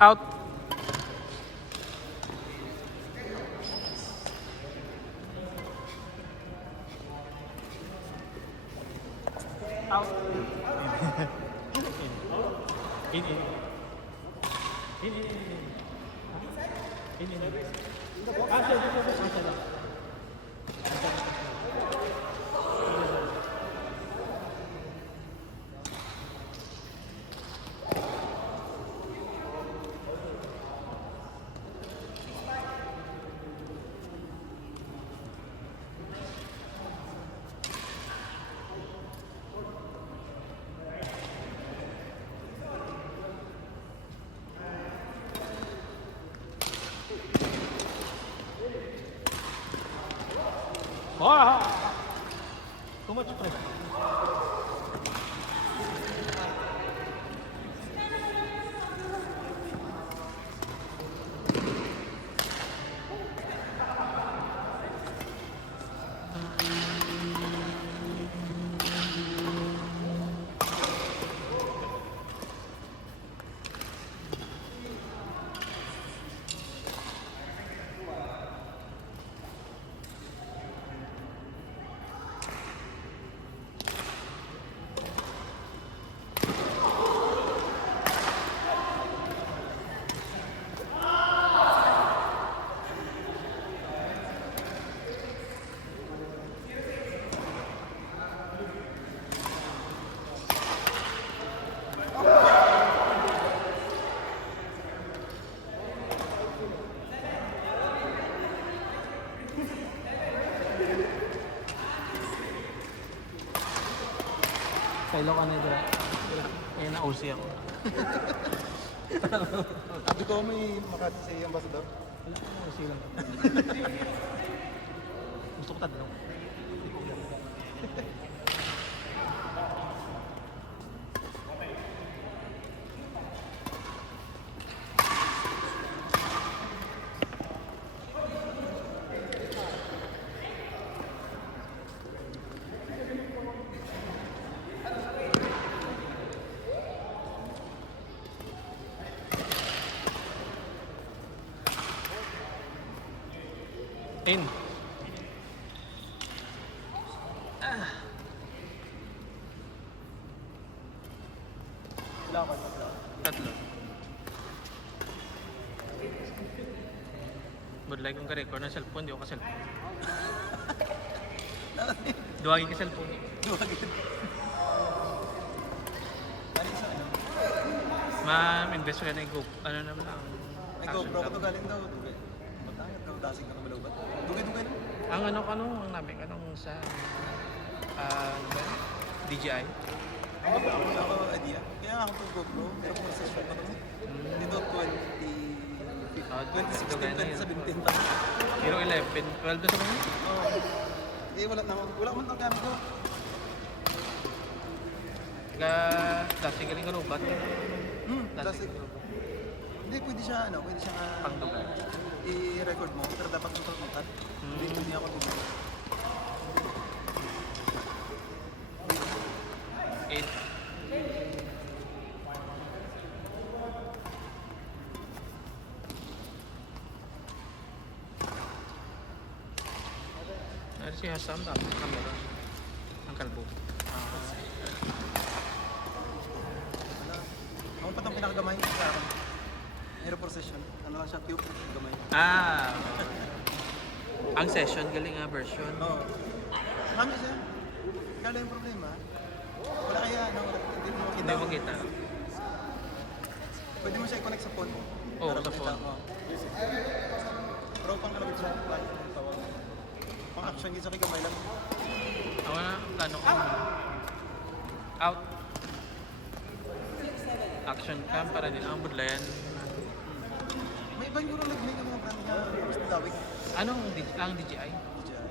Out. Out. In. In. In. In. In. Oh, too much pressure. Sa Ilocano ito. Kaya na-OC ako. Sabi ko may Makati sa ambassador. Wala ko na-OC lang. Gusto ko tatanong. In. Wala ko. Tatlo. But like kung ka-record ng cellphone, di ako ka-cellphone. Duwagi ka cellphone. Ma-invest ka na yung ano naman lang. Ay, GoPro ko to galing daw. Matangit ka, dasing ka na malawbat. Dugay-dugay na. Ang ang namin, sa DJI. Ako idea. Kaya ako to GoPro. Pero kung sa shop ako. Dito 2016, 2017 pa. Hero 11, 12 na sa mga. Oo. Eh, wala man ang gamit ko. Dati galing ka lubat. Dati. Hindi, pwede siya Pangdugan. i-record mo, pero dapat mo pagmutan. Hindi ako tugay. 8. Ano si Hassan dapat sa camera? Ang kalbo. Ako pa itong pinakagamay sa akin. Aero procession. Ano lang siya, cube, gamay. Ang session galing version. Oo. Kami siya. Kala yung problema. Wala kaya, hindi mo makita. Hindi mo kita. Pwede mo siya i-connect sa phone. Oo, Para sa makita phone. mo. Pero pang kalabit siya. Pang action gisa kay gamay lang. Ako na, plano ko. Out. Action cam para din ang budlayan. May ibang guro nag-make ng mga brand niya. Gusto tawag. Anong ang DJI?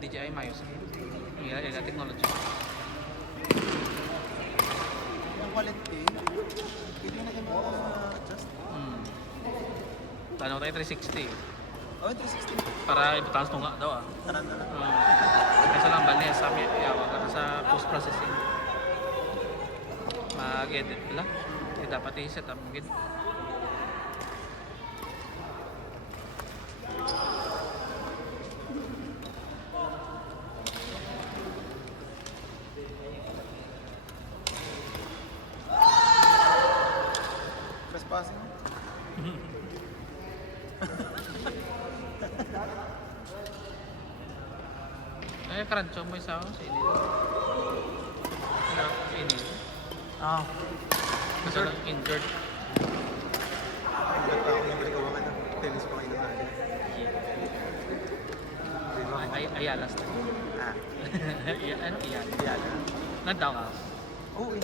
DJI Mayos. Yung technology. Yung quality, pwede na yung mga adjust. Plano tayo 360. Oh, 360. Para ibutang tunga daw Tanan na lang. Kaysa lang bali sa yawa ka sa post-processing. Mag-edit lang. Dapat i-set up mo gid. karancho mo isa ako sa inyo. Ano? Sa inyo. Ah. Kasi lang injured. Hanggat pa ako nabalik ko ang tennis pa kayo na aga. Ayalas na. Ah. Ano? Iyan. Yala. Nagdaw ka. Oo eh.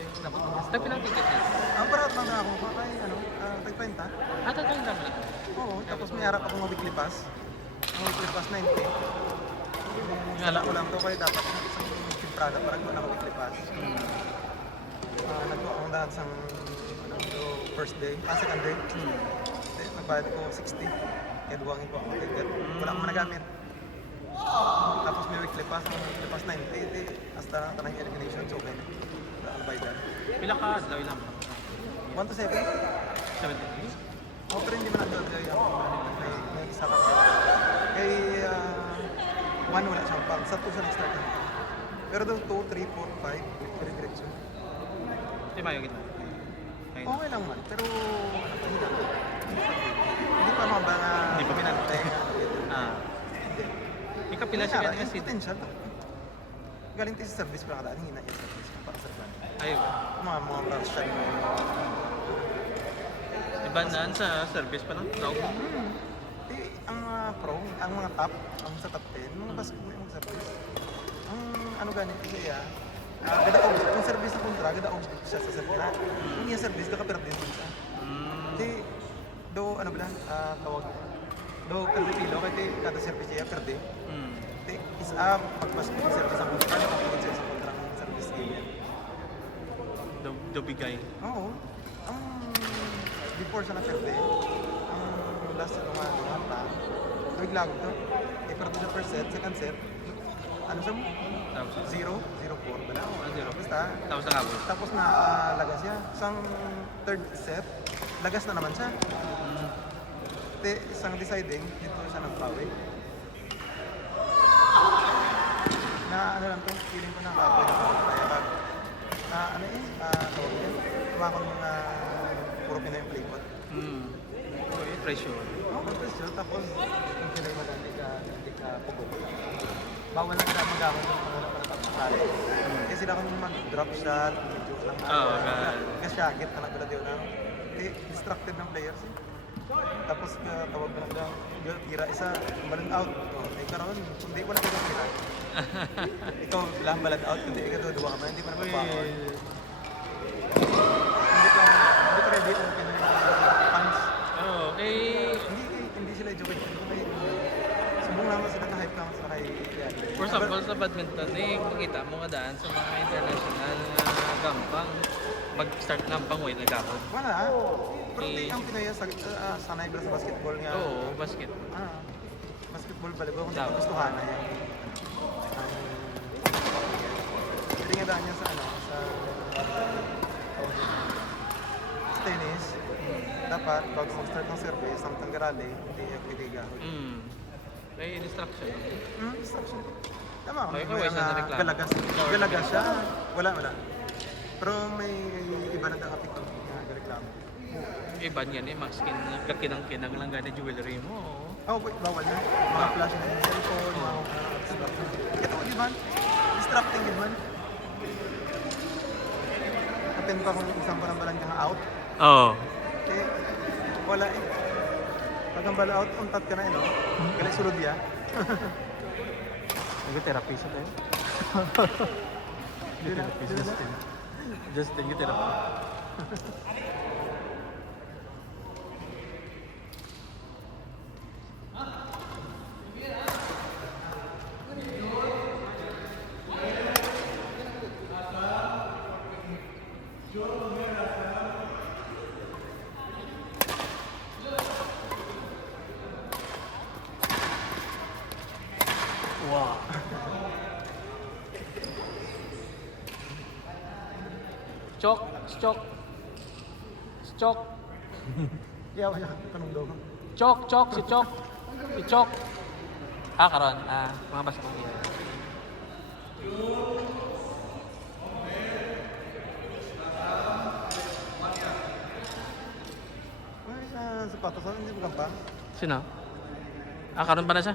Dapat mo. Tapi lang ticket niya. Ang parat lang ako, kaya ano, tag-30. Tatay lang lang. Oo, tapos may harap akong weekly pass. Ang weekly pass 90. Sala ko lang to kaya dapat isang timprada parang wala akong weekly pass. Nagkuha akong dahil sang first day, second day. Nagbayad ko 60. Kaya duwangin ko ako ticket. Wala akong managamit. Tapos may weekly pass, ang weekly pass 90. Hasta tanang elimination, so okay na. Wala akong bayad. Pila ka adlaw ilang? 1 to 7. 70. Oh, pero hindi man nagdadaya ako. May isa lang siya. Kay 1 wala siyang pang. Sa 2 siya nag-start. Pero doon 2, 3, 4, 5. Dire-diretso. Di ba yung gitna? Ayun. Okay lang man. Pero ano pa hindi. Hindi pa mga banga. Hindi pa pinantay. Ah. Hindi. Ikaw pila siya ganyan Yung si potential. Galing tayo sa service pa kada. Hingin na yung service para sa plan. Ayun. Mga branch siya. Iba naan sa service pa lang. Daog mo. Ang mga pro, ang mga top, ang sa top 10, mga basketball yung service. Ang ano ganito siya, gadaog siya. Yung service na kontra, gadaog siya sa service. Kung yung service, kakapirap din siya. Kasi, do, ano ba lang, tawag, do, perde pilo, kasi kada service siya, perde. Kasi, is up, pag-basket yung service ang kontra, nakapagod siya sa kontra ng service game yan. Do bigay. Oo. Ang before siya na-perde, ang last sa mga pa, naglago to. I-perde siya first set, second set, ano siya mo? Tapos 0, 0-4 ba na? zero. Basta. Tapos ang abot. Tapos na lagas siya. Isang third set, lagas na naman siya. Isang deciding, dito siya nagpawi. Na ano lang to, feeling ko na kapoy na kaya pag ano tawag yun, tumakon mga puro Pinoy yung playbot. Okay, pressure. Oo, pressure. Tapos, yung Pinoy mo hindi ka pugong. Bawal lang ka mag-ahon yung mga wala pala tapos sali. Kasi sila kung mag-drop shot, medyo lang Oo, ganun. kasi agit na nagbalad yun lang. Distracted ng players eh. Tapos tawag na lang, tira isa, balon out. Karoon, hindi ko na kayo tira. Ikaw lang balon out, kundi ikaw duwa ka man, hindi ko na magpapakon. Hindi ka ready ang Pinoy fans. Oo, Hindi sila joke. Subong naman sila na-hype naman sila kay for example, sa badminton, makita mo nga daan sa mga international na gampang. Mag-start gampang, wait, nagkapon. Wala. Pero ang Pinoy sanay ba sa basketball nga? Oo, basket. Basketball pala ba kung saan gustuhan na yan? Hindi nga daan niya sa tennis. Dapat bago mag-start ng service, ang tanggarali, hindi agpidiga. May instruction. Instruction. Tama, May may siya na reklamo. galagas siya. Wala. Pero may iba na nakapik ko na reklamo. Iba niyan maskin kakinang-kinang lang gani jewelry mo. Bawal na. Mga flash na yung cellphone, mga distraction. Ito, di ba? Distracting, di ba? Atin pa kung isang balang kang out. Oo. Eh, wala eh. Pag ang bala out, untat ka na eh, no? Kaya sulod ya. Nag-therapy siya tayo. Justin, therapy. Wow. Chok. Kaya wala, tanong daw. Si Chok. Karon. Mga basketball. Ay, sa sapatos, hindi mo gampang? Sino? Karon pa na siya?